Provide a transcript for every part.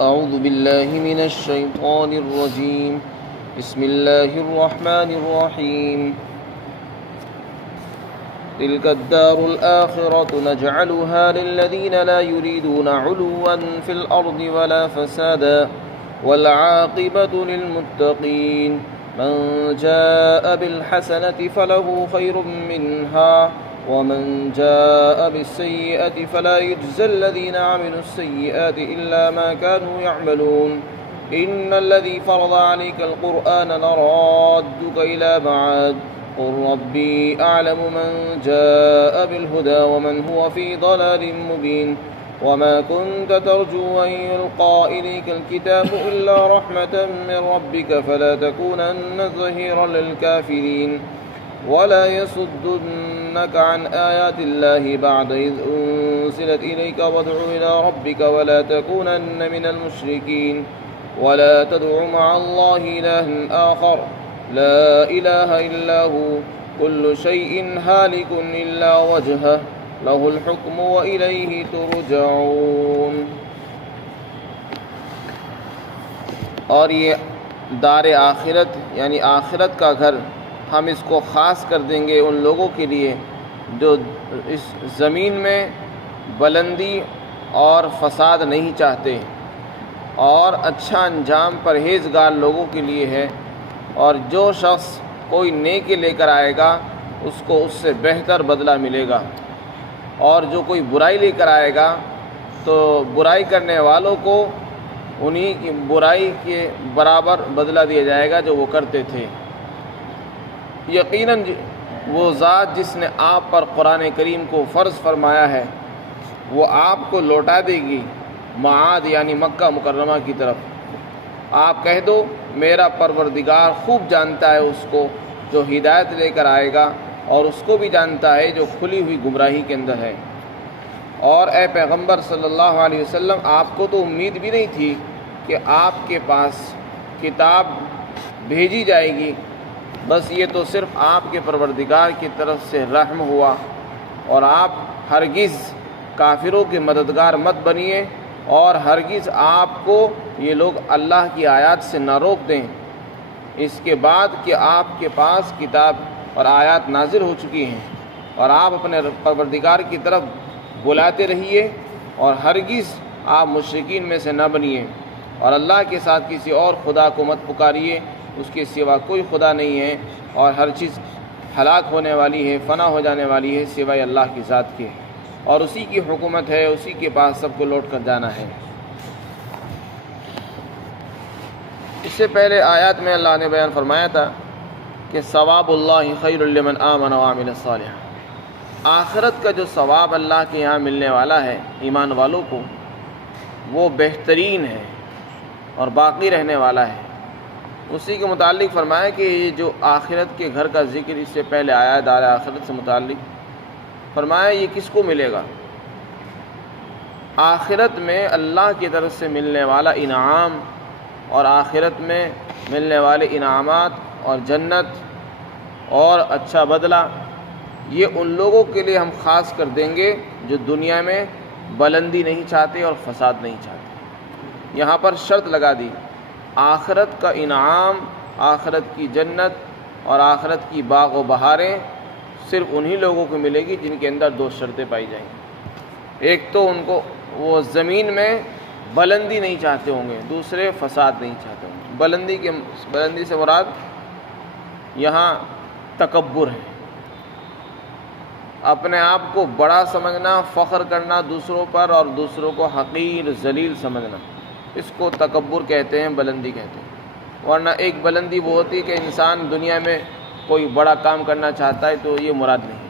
أعوذ بالله من الشيطان الرجيم بسم الله الرحمن الرحيم تلك الدار الآخرة نجعلها للذين لا يريدون علوا في الأرض ولا فسادا والعاقبة للمتقين من جاء بالحسنة فله خير منها ومن جاء بالسيئة فلا يجزى الذين عملوا السيئات إلا ما كانوا يعملون إن الذي فرض عليك القرآن لرادك إلى معاد قل ربي أعلم من جاء بالهدى ومن هو في ضلال مبين وما كنت ترجو أن يلقى إليك الكتاب إلا رحمة من ربك فلا تكونن ظهيرا للكافرين ولا يصدنك عن آيات الله بعد إذ أنزلت إليك وادع إلى ربك ولا تكونن من المشركين ولا تدع مع الله إلها آخر لا إله إلا هو كل شيء هالك إلا وجهه له الحكم وإليه ترجعون. اور یہ دار آخرت یعنی آخرت کا گھر ہم اس کو خاص کر دیں گے ان لوگوں کے لیے جو اس زمین میں بلندی اور فساد نہیں چاہتے، اور اچھا انجام پرہیزگار لوگوں کے لیے ہے، اور جو شخص کوئی نیکی لے کر آئے گا اس کو اس سے بہتر بدلہ ملے گا، اور جو کوئی برائی لے کر آئے گا تو برائی کرنے والوں کو انہی کی برائی کے برابر بدلہ دیا جائے گا جو وہ کرتے تھے. یقیناً وہ ذات جس نے آپ پر قرآن کریم کو فرض فرمایا ہے وہ آپ کو لوٹا دے گی معاد یعنی مکہ مکرمہ کی طرف. آپ کہہ دو میرا پروردگار خوب جانتا ہے اس کو جو ہدایت لے کر آئے گا، اور اس کو بھی جانتا ہے جو کھلی ہوئی گمراہی کے اندر ہے. اور اے پیغمبر صلی اللہ علیہ وسلم، آپ کو تو امید بھی نہیں تھی کہ آپ کے پاس کتاب بھیجی جائے گی، بس یہ تو صرف آپ کے پروردگار کی طرف سے رحم ہوا. اور آپ ہرگز کافروں کے مددگار مت بنیے، اور ہرگز آپ کو یہ لوگ اللہ کی آیات سے نہ روک دیں اس کے بعد کہ آپ کے پاس کتاب اور آیات نازل ہو چکی ہیں. اور آپ اپنے پروردگار کی طرف بلاتے رہیے، اور ہرگز آپ مشرکین میں سے نہ بنیے، اور اللہ کے ساتھ کسی اور خدا کو مت پکاریے، اس کے سوا کوئی خدا نہیں ہے، اور ہر چیز ہلاک ہونے والی ہے، فنا ہو جانے والی ہے سوائے اللہ کی ذات کے، اور اسی کی حکومت ہے، اسی کے پاس سب کو لوٹ کر جانا ہے. اس سے پہلے آیات میں اللہ نے بیان فرمایا تھا کہ ثواب اللہ خیر لمن آمن وعمل صالحا. آخرت کا جو ثواب اللہ کے یہاں ملنے والا ہے ایمان والوں کو، وہ بہترین ہے اور باقی رہنے والا ہے. اسی کے متعلق فرمایا کہ یہ جو آخرت کے گھر کا ذکر اس سے پہلے آیا ہے دار آخرت سے متعلق، فرمایا یہ کس کو ملے گا؟ آخرت میں اللہ کی طرف سے ملنے والا انعام، اور آخرت میں ملنے والے انعامات اور جنت اور اچھا بدلہ، یہ ان لوگوں کے لیے ہم خاص کر دیں گے جو دنیا میں بلندی نہیں چاہتے اور فساد نہیں چاہتے. یہاں پر شرط لگا دی، آخرت کا انعام، آخرت کی جنت اور آخرت کی باغ و بہاریں صرف انہی لوگوں کو ملے گی جن کے اندر دو شرطیں پائی جائیں گی. ایک تو ان کو وہ زمین میں بلندی نہیں چاہتے ہوں گے، دوسرے فساد نہیں چاہتے ہوں گے. بلندی سے مراد یہاں تکبر ہے، اپنے آپ کو بڑا سمجھنا، فخر کرنا دوسروں پر، اور دوسروں کو حقیر ذلیل سمجھنا، اس کو تکبر کہتے ہیں، بلندی کہتے ہیں. ورنہ ایک بلندی وہ ہوتی ہے کہ انسان دنیا میں کوئی بڑا کام کرنا چاہتا ہے تو یہ مراد نہیں ہے.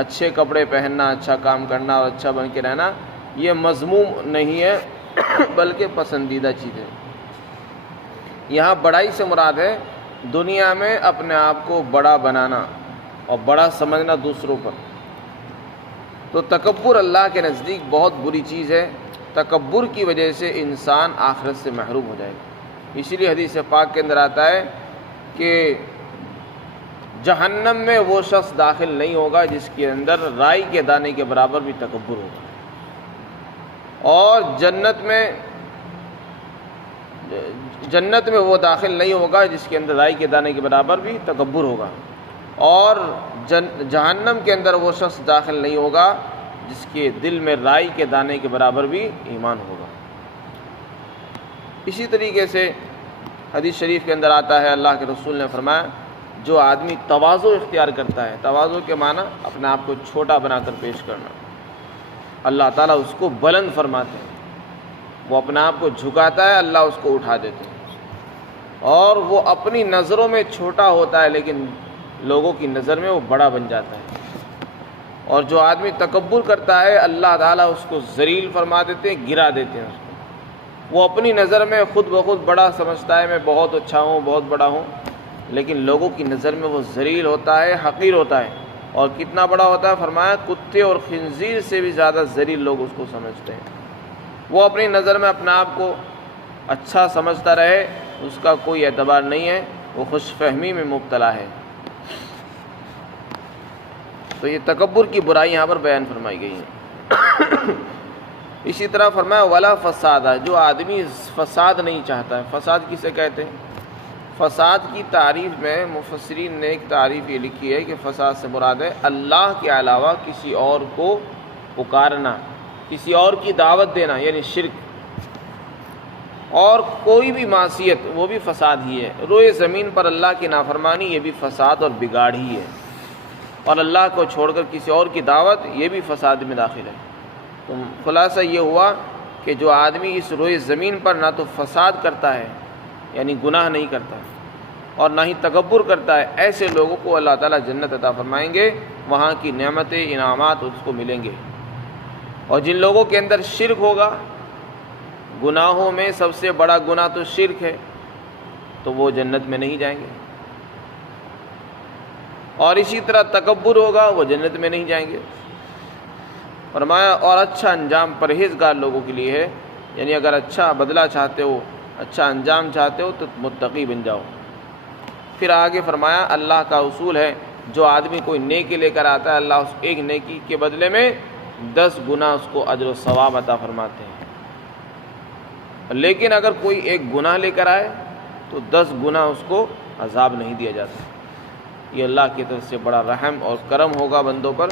اچھے کپڑے پہننا، اچھا کام کرنا اور اچھا بن کے رہنا یہ مذموم نہیں ہے بلکہ پسندیدہ چیز ہے. یہاں بڑائی سے مراد ہے دنیا میں اپنے آپ کو بڑا بنانا اور بڑا سمجھنا دوسروں پر. تو تکبر اللہ کے نزدیک بہت بری چیز ہے. تکبر کی وجہ سے انسان آخرت سے محروم ہو جائے گا. اسی لیے حدیث پاک کے اندر آتا ہے کہ جہنم میں وہ شخص داخل نہیں ہوگا جس کے اندر رائی کے دانے کے برابر بھی تکبر ہوگا، اور جنت میں جنت میں وہ داخل نہیں ہوگا جس کے اندر رائی کے دانے کے برابر بھی تکبر ہوگا، اور جہنم کے اندر وہ شخص داخل نہیں ہوگا جس کے دل میں رائی کے دانے کے برابر بھی ایمان ہوگا۔ اسی طریقے سے حدیث شریف کے اندر آتا ہے، اللہ کے رسول نے فرمایا جو آدمی تواضع اختیار کرتا ہے، تواضع کے معنی اپنے آپ کو چھوٹا بنا کر پیش کرنا، اللہ تعالیٰ اس کو بلند فرماتے ہیں۔ وہ اپنے آپ کو جھکاتا ہے، اللہ اس کو اٹھا دیتے ہیں، اور وہ اپنی نظروں میں چھوٹا ہوتا ہے لیکن لوگوں کی نظر میں وہ بڑا بن جاتا ہے۔ اور جو آدمی تکبر کرتا ہے، اللہ تعالیٰ اس کو ذلیل فرما دیتے ہیں، گرا دیتے ہیں اس کو۔ وہ اپنی نظر میں خود بخود بڑا سمجھتا ہے، میں بہت اچھا ہوں، بہت بڑا ہوں، لیکن لوگوں کی نظر میں وہ ذلیل ہوتا ہے، حقیر ہوتا ہے۔ اور کتنا بڑا ہوتا ہے؟ فرمایا کتے اور خنزیر سے بھی زیادہ ذلیل لوگ اس کو سمجھتے ہیں۔ وہ اپنی نظر میں اپنے آپ کو اچھا سمجھتا رہے، اس کا کوئی اعتبار نہیں ہے، وہ خوش فہمی میں مبتلا ہے۔ تو یہ تکبر کی برائی یہاں پر بیان فرمائی گئی ہے۔ اسی طرح فرمایا ولا فسادہ، جو آدمی فساد نہیں چاہتا ہے۔ فساد کسے کہتے ہیں؟ فساد کی تعریف میں مفسرین نے ایک تعریف یہ لکھی ہے کہ فساد سے مراد ہے اللہ کے علاوہ کسی اور کو پکارنا، کسی اور کی دعوت دینا، یعنی شرک، اور کوئی بھی معصیت وہ بھی فساد ہی ہے۔ روئے زمین پر اللہ کی نافرمانی یہ بھی فساد اور بگاڑ ہی ہے، اور اللہ کو چھوڑ کر کسی اور کی دعوت یہ بھی فساد میں داخل ہے۔ تو خلاصہ یہ ہوا کہ جو آدمی اس روئے زمین پر نہ تو فساد کرتا ہے یعنی گناہ نہیں کرتا اور نہ ہی تکبر کرتا ہے، ایسے لوگوں کو اللہ تعالیٰ جنت عطا فرمائیں گے، وہاں کی نعمتیں انعامات اس کو ملیں گے۔ اور جن لوگوں کے اندر شرک ہوگا، گناہوں میں سب سے بڑا گناہ تو شرک ہے، تو وہ جنت میں نہیں جائیں گے۔ اور اسی طرح تکبر ہوگا، وہ جنت میں نہیں جائیں گے۔ فرمایا اور اچھا انجام پرہیزگار لوگوں کے لیے ہے، یعنی اگر اچھا بدلہ چاہتے ہو، اچھا انجام چاہتے ہو تو متقی بن جاؤ۔ پھر آگے فرمایا اللہ کا اصول ہے جو آدمی کوئی نیکی لے کر آتا ہے، اللہ اس ایک نیکی کے بدلے میں 10 گنا اس کو اجر و ثواب عطا فرماتے ہیں، لیکن اگر کوئی ایک گناہ لے کر آئے تو 10 گنا اس کو عذاب نہیں دیا جاتا۔ یہ اللہ کی طرف سے بڑا رحم اور کرم ہوگا بندوں پر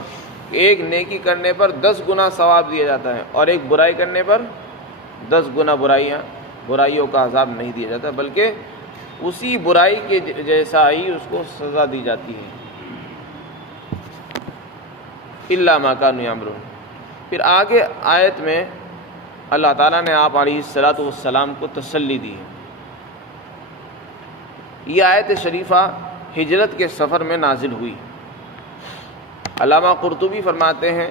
کہ ایک نیکی کرنے پر 10 گنا ثواب دیا جاتا ہے، اور ایک برائی کرنے پر 10 گنا برائیوں کا عذاب نہیں دیا جاتا، بلکہ اسی برائی کے جیسا ہی اس کو سزا دی جاتی ہے۔ الا ما كانوا يعملون۔ پھر آگے آیت میں اللہ تعالیٰ نے آپ علیہ الصلاۃ والسلام کو تسلی دی ہے۔ یہ آیت شریفہ ہجرت کے سفر میں نازل ہوئی۔ علامہ قرطبی فرماتے ہیں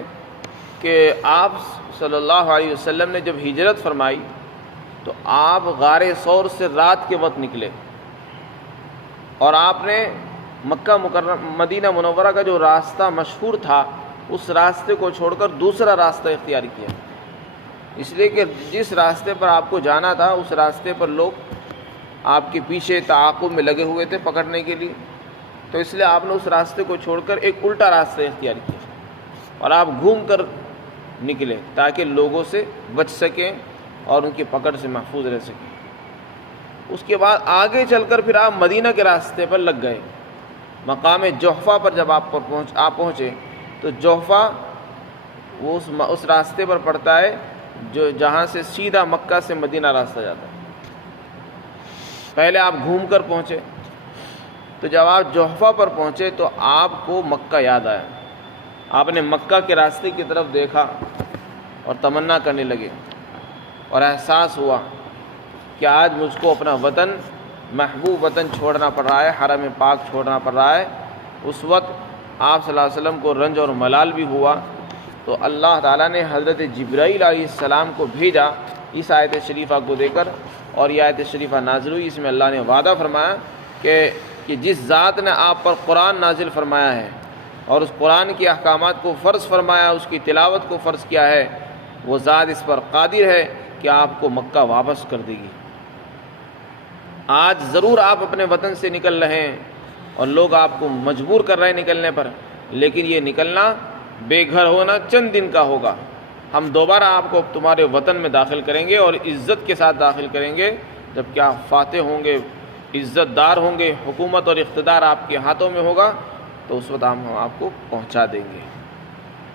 کہ آپ صلی اللہ علیہ وسلم نے جب ہجرت فرمائی تو آپ غار ثور سے رات کے وقت نکلے، اور آپ نے مکہ مکرمہ مدینہ منورہ کا جو راستہ مشہور تھا اس راستے کو چھوڑ کر دوسرا راستہ اختیار کیا، اس لیے کہ جس راستے پر آپ کو جانا تھا اس راستے پر لوگ آپ کے پیچھے تعاقب میں لگے ہوئے تھے پکڑنے کے لیے، تو اس لیے آپ نے اس راستے کو چھوڑ کر ایک الٹا راستہ اختیار کیا، اور آپ گھوم کر نکلے تاکہ لوگوں سے بچ سکیں اور ان کی پکڑ سے محفوظ رہ سکیں۔ اس کے بعد آگے چل کر پھر آپ مدینہ کے راستے پر لگ گئے۔ مقام جحفہ پر جب آپ پہنچے تو جحفہ وہ اس راستے پر پڑتا ہے جو جہاں سے سیدھا مکہ سے مدینہ راستہ جاتا ہے۔ پہلے آپ گھوم کر پہنچے، تو جب آپ جحفہ پر پہنچے تو آپ کو مکہ یاد آیا، آپ نے مکہ کے راستے کی طرف دیکھا اور تمنا کرنے لگے، اور احساس ہوا کہ آج مجھ کو اپنا وطن، محبوب وطن چھوڑنا پڑ رہا ہے، حرم پاک چھوڑنا پڑ رہا ہے۔ اس وقت آپ صلی اللہ علیہ وسلم کو رنج اور ملال بھی ہوا، تو اللہ تعالیٰ نے حضرت جبرائیل علیہ السلام کو بھیجا اس آیت شریفہ کو دے کر، اور یہ آیت شریفہ نازل ہوئی۔ اس میں اللہ نے وعدہ فرمایا کہ جس ذات نے آپ پر قرآن نازل فرمایا ہے اور اس قرآن کے احکامات کو فرض فرمایا، اس کی تلاوت کو فرض کیا ہے، وہ ذات اس پر قادر ہے کہ آپ کو مکہ واپس کر دے گی۔ آج ضرور آپ اپنے وطن سے نکل رہے ہیں اور لوگ آپ کو مجبور کر رہے ہیں نکلنے پر، لیکن یہ نکلنا، بے گھر ہونا چند دن کا ہوگا۔ ہم دوبارہ آپ کو تمہارے وطن میں داخل کریں گے اور عزت کے ساتھ داخل کریں گے، جب کہ آپ فاتح ہوں گے، عزت دار ہوں گے، حکومت اور اقتدار آپ کے ہاتھوں میں ہوگا، تو اس وقت ہم آپ کو پہنچا دیں گے۔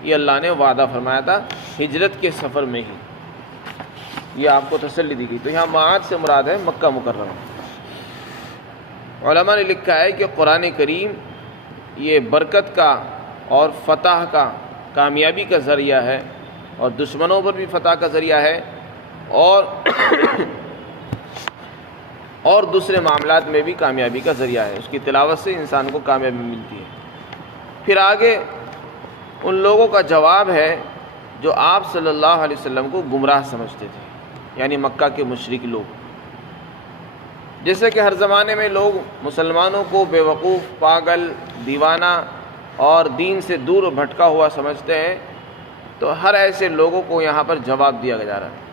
یہ اللہ نے وعدہ فرمایا تھا ہجرت کے سفر میں ہی، یہ آپ کو تسلی دی گئی۔ تو یہاں معاد سے مراد ہے مکہ مکرمہ۔ علماء نے لکھا ہے کہ قرآن کریم یہ برکت کا اور فتح کا، کامیابی کا ذریعہ ہے، اور دشمنوں پر بھی فتح کا ذریعہ ہے، اور دوسرے معاملات میں بھی کامیابی کا ذریعہ ہے۔ اس کی تلاوت سے انسان کو کامیابی ملتی ہے۔ پھر آگے ان لوگوں کا جواب ہے جو آپ صلی اللہ علیہ وسلم کو گمراہ سمجھتے تھے، یعنی مکہ کے مشرک لوگ۔ جیسے کہ ہر زمانے میں لوگ مسلمانوں کو بے وقوف، پاگل، دیوانہ اور دین سے دور و بھٹکا ہوا سمجھتے ہیں، تو ہر ایسے لوگوں کو یہاں پر جواب دیا جا رہا ہے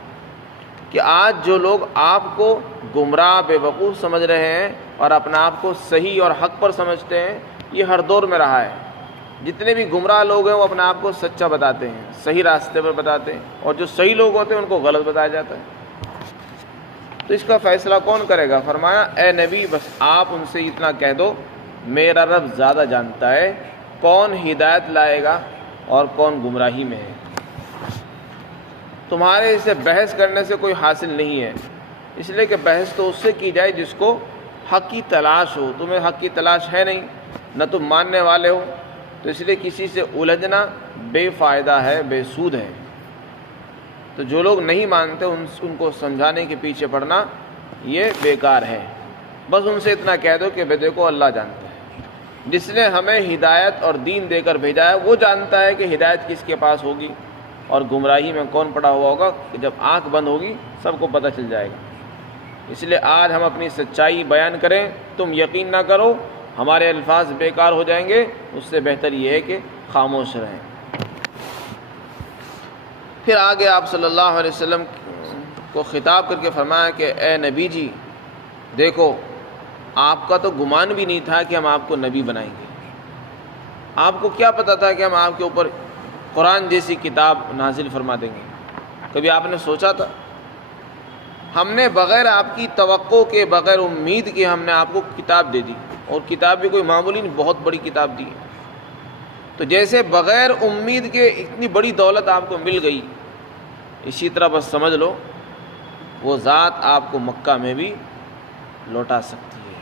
کہ آج جو لوگ آپ کو گمراہ، بے وقوف سمجھ رہے ہیں اور اپنا آپ کو صحیح اور حق پر سمجھتے ہیں، یہ ہر دور میں رہا ہے۔ جتنے بھی گمراہ لوگ ہیں وہ اپنا آپ کو سچا بتاتے ہیں، صحیح راستے پر بتاتے ہیں، اور جو صحیح لوگ ہوتے ہیں ان کو غلط بتایا جاتا ہے۔ تو اس کا فیصلہ کون کرے گا؟ فرمایا اے نبی بس آپ ان سے اتنا کہہ دو، میرا رب زیادہ جانتا ہے کون ہدایت لائے گا اور کون گمراہی میں ہے۔ تمہارے سے بحث کرنے سے کوئی حاصل نہیں ہے، اس لیے کہ بحث تو اس سے کی جائے جس کو حق کی تلاش ہو۔ تمہیں حق کی تلاش ہے نہیں، نہ تم ماننے والے ہو، تو اس لیے کسی سے الجھنا بے فائدہ ہے، بے سود ہے۔ تو جو لوگ نہیں مانتے ان کو سمجھانے کے پیچھے پڑنا یہ بیکار ہے۔ بس ان سے اتنا کہہ دو کہ بے دیکھو اللہ جانتا ہے، جس نے ہمیں ہدایت اور دین دے کر بھیجا ہے وہ جانتا ہے کہ ہدایت کس کے پاس ہوگی اور گمراہی میں کون پڑا ہوا ہوگا، کہ جب آنکھ بند ہوگی سب کو پتہ چل جائے گا۔ اس لیے آج ہم اپنی سچائی بیان کریں، تم یقین نہ کرو، ہمارے الفاظ بیکار ہو جائیں گے، اس سے بہتر یہ ہے کہ خاموش رہیں۔ پھر آگے آپ صلی اللہ علیہ وسلم کو خطاب کر کے فرمایا کہ اے نبی جی دیکھو، آپ کا تو گمان بھی نہیں تھا کہ ہم آپ کو نبی بنائیں گے۔ آپ کو کیا پتہ تھا کہ ہم آپ کے اوپر قرآن جیسی کتاب نازل فرما دیں گے؟ کبھی آپ نے سوچا تھا؟ ہم نے بغیر آپ کی توقع کے، بغیر امید کے ہم نے آپ کو کتاب دے دی، اور کتاب بھی کوئی معمولی نہیں، بہت بڑی کتاب دی۔ تو جیسے بغیر امید کے اتنی بڑی دولت آپ کو مل گئی، اسی طرح بس سمجھ لو وہ ذات آپ کو مکہ میں بھی لوٹا سکتی ہے،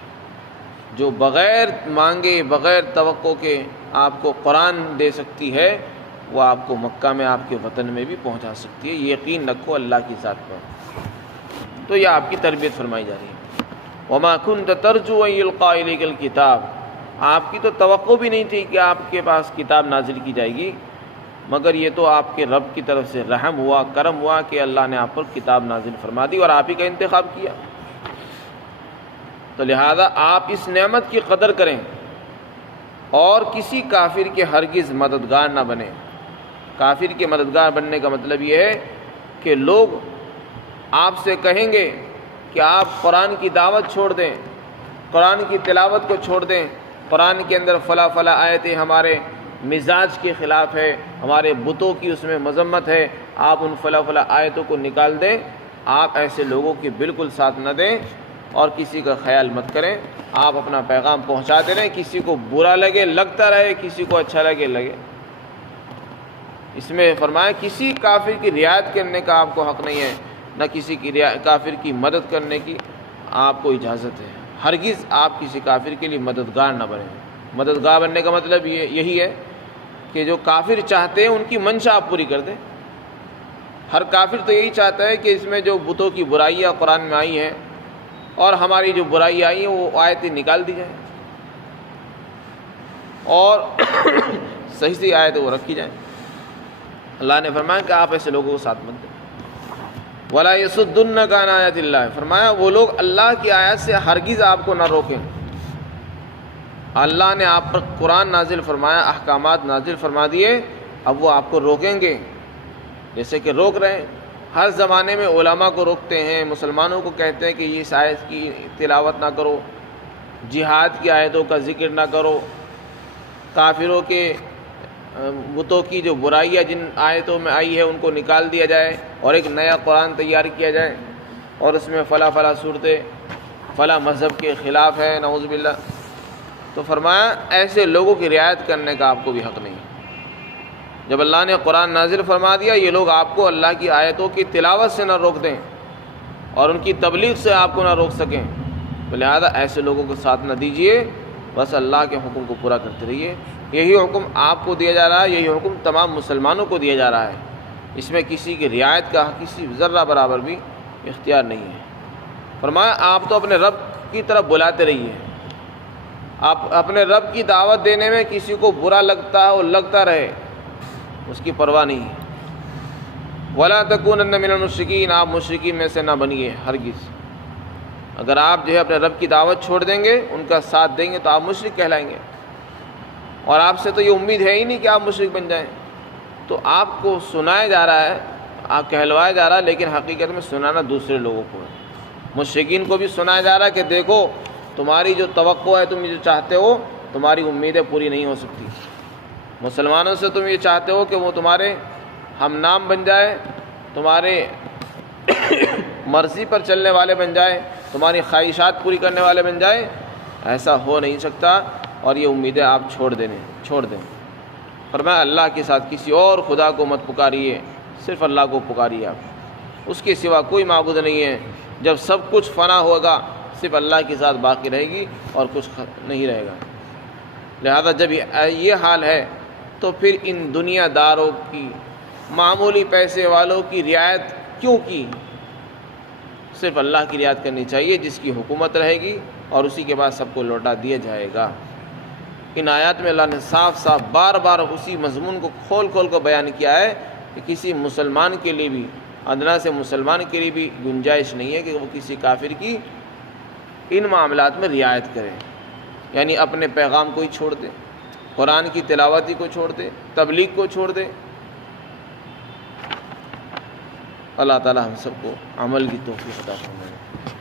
جو بغیر مانگے، بغیر توقع کے آپ کو قرآن دے سکتی ہے، وہ آپ کو مکہ میں، آپ کے وطن میں بھی پہنچا سکتی ہے۔ یقین رکھو اللہ کی ذات پر۔ تو یہ آپ کی تربیت فرمائی جا رہی ہے۔ وَمَا كُنْتَ تَرْجُو أَن يُلْقَىٰ إِلَيْكَ الْكِتَابُ، آپ کی تو توقع بھی نہیں تھی کہ آپ کے پاس کتاب نازل کی جائے گی، مگر یہ تو آپ کے رب کی طرف سے رحم ہوا، کرم ہوا کہ اللہ نے آپ پر کتاب نازل فرما دی اور آپ ہی کا انتخاب کیا۔ تو لہذا آپ اس نعمت کی قدر کریں اور کسی کافر کے ہرگز مددگار نہ بنیں۔ کافر کے مددگار بننے کا مطلب یہ ہے کہ لوگ آپ سے کہیں گے کہ آپ قرآن کی دعوت چھوڑ دیں، قرآن کی تلاوت کو چھوڑ دیں، قرآن کے اندر فلاں فلاں آیتیں ہمارے مزاج کے خلاف ہے، ہمارے بتوں کی اس میں مذمت ہے، آپ ان فلاں فلاں آیتوں کو نکال دیں۔ آپ ایسے لوگوں کی بالکل ساتھ نہ دیں اور کسی کا خیال مت کریں۔ آپ اپنا پیغام پہنچاتے رہیں، کسی کو برا لگے لگتا رہے، کسی کو اچھا لگے لگے۔ اس میں فرمایا کسی کافر کی رعایت کرنے کا آپ کو حق نہیں ہے، نہ کسی کی کافر کی مدد کرنے کی آپ کو اجازت ہے۔ ہرگز آپ کسی کافر کے لیے مددگار نہ بنیں۔ مددگار بننے کا مطلب یہی ہے کہ جو کافر چاہتے ہیں ان کی منشا آپ پوری کر دیں۔ ہر کافر تو یہی چاہتا ہے کہ اس میں جو بتوں کی برائیاں قرآن میں آئی ہیں اور ہماری جو برائی آئی ہیں وہ آیتیں نکال دی جائیں اور صحیح صحیح آیتیں وہ رکھی جائیں۔ اللہ نے فرمایا کہ آپ ایسے لوگوں کو ساتھ مت دیں۔ وَلَا يَصُدُّنَّكَ عَنْ آيَاتِ اللَّهِ، فرمایا وہ لوگ اللہ کی آیات سے ہرگز آپ کو نہ روکیں۔ اللہ نے آپ پر قرآن نازل فرمایا، احکامات نازل فرما دیے، اب وہ آپ کو روکیں گے جیسے کہ روک رہے ہیں۔ ہر زمانے میں علماء کو روکتے ہیں، مسلمانوں کو کہتے ہیں کہ یہ اس آیت کی تلاوت نہ کرو، جہاد کی آیتوں کا ذکر نہ کرو، کافروں کے بتوں کی جو برائیاں جن آیتوں میں آئی ہے ان کو نکال دیا جائے اور ایک نیا قرآن تیار کیا جائے۔ اور اس میں فلاں فلاں صورتیں فلاں مذہب کے خلاف ہے، نعوذ باللہ، تو فرمایا ایسے لوگوں کی رعایت کرنے کا آپ کو بھی حق نہیں۔ جب اللہ نے قرآن نازل فرما دیا، یہ لوگ آپ کو اللہ کی آیتوں کی تلاوت سے نہ روک دیں اور ان کی تبلیغ سے آپ کو نہ روک سکیں، تو لہذا ایسے لوگوں کو ساتھ نہ دیجیے، بس اللہ کے حکم کو پورا کرتے رہیے۔ یہی حکم آپ کو دیا جا رہا ہے، یہی حکم تمام مسلمانوں کو دیا جا رہا ہے، اس میں کسی کی رعایت کا کسی ذرہ برابر بھی اختیار نہیں ہے۔ فرمایا آپ تو اپنے رب کی طرف بلاتے رہیے، آپ اپنے رب کی دعوت دینے میں کسی کو برا لگتا ہے اور لگتا رہے، اس کی پرواہ نہیں ہے۔ وَلَا تَكُونَنَّ مِنَ الْمُشْرِكِينَ، آپ مشرکین میں سے نہ بنیے ہرگز۔ اگر آپ جو ہے اپنے رب کی دعوت چھوڑ دیں گے، ان کا ساتھ دیں گے، تو آپ مشرک کہلائیں گے، اور آپ سے تو یہ امید ہے ہی نہیں کہ آپ مشرک بن جائیں۔ تو آپ کو سنایا جا رہا ہے، آپ کہلوایا جا رہا ہے، لیکن حقیقت میں سنانا دوسرے لوگوں کو ہے۔ مشرکین کو بھی سنایا جا رہا ہے کہ دیکھو تمہاری جو توقع ہے، تم جو چاہتے ہو، تمہاری امیدیں پوری نہیں ہو سکتی۔ مسلمانوں سے تم یہ چاہتے ہو کہ وہ تمہارے ہم نام بن جائے، تمہارے مرضی پر چلنے والے بن جائے، تمہاری خواہشات پوری کرنے والے بن جائے، ایسا ہو نہیں سکتا، اور یہ امیدیں آپ چھوڑ دیں۔ فرمایا اللہ کے ساتھ کسی اور خدا کو مت پکاریے، صرف اللہ کو پکاریے، آپ اس کے سوا کوئی معبود نہیں ہے۔ جب سب کچھ فنا ہوگا، صرف اللہ کے ساتھ باقی رہے گی اور کچھ نہیں رہے گا۔ لہذا جب یہ حال ہے تو پھر ان دنیا داروں کی، معمولی پیسے والوں کی رعایت کیوں کی؟ صرف اللہ کی رعایت کرنی چاہیے، جس کی حکومت رہے گی اور اسی کے بعد سب کو لوٹا دیا جائے گا۔ ان آیات میں اللہ نے صاف صاف بار بار اسی مضمون کو کھول کر بیان کیا ہے کہ کسی مسلمان کے لیے بھی، ادنا سے مسلمان کے لیے بھی گنجائش نہیں ہے کہ وہ کسی کافر کی ان معاملات میں رعایت کرے، یعنی اپنے پیغام کو ہی چھوڑ دے، قرآن کی تلاوتی کو چھوڑ دے، تبلیغ کو چھوڑ دے۔ اللہ تعالی ہم سب کو عمل کی توفیق عطا فرمائے۔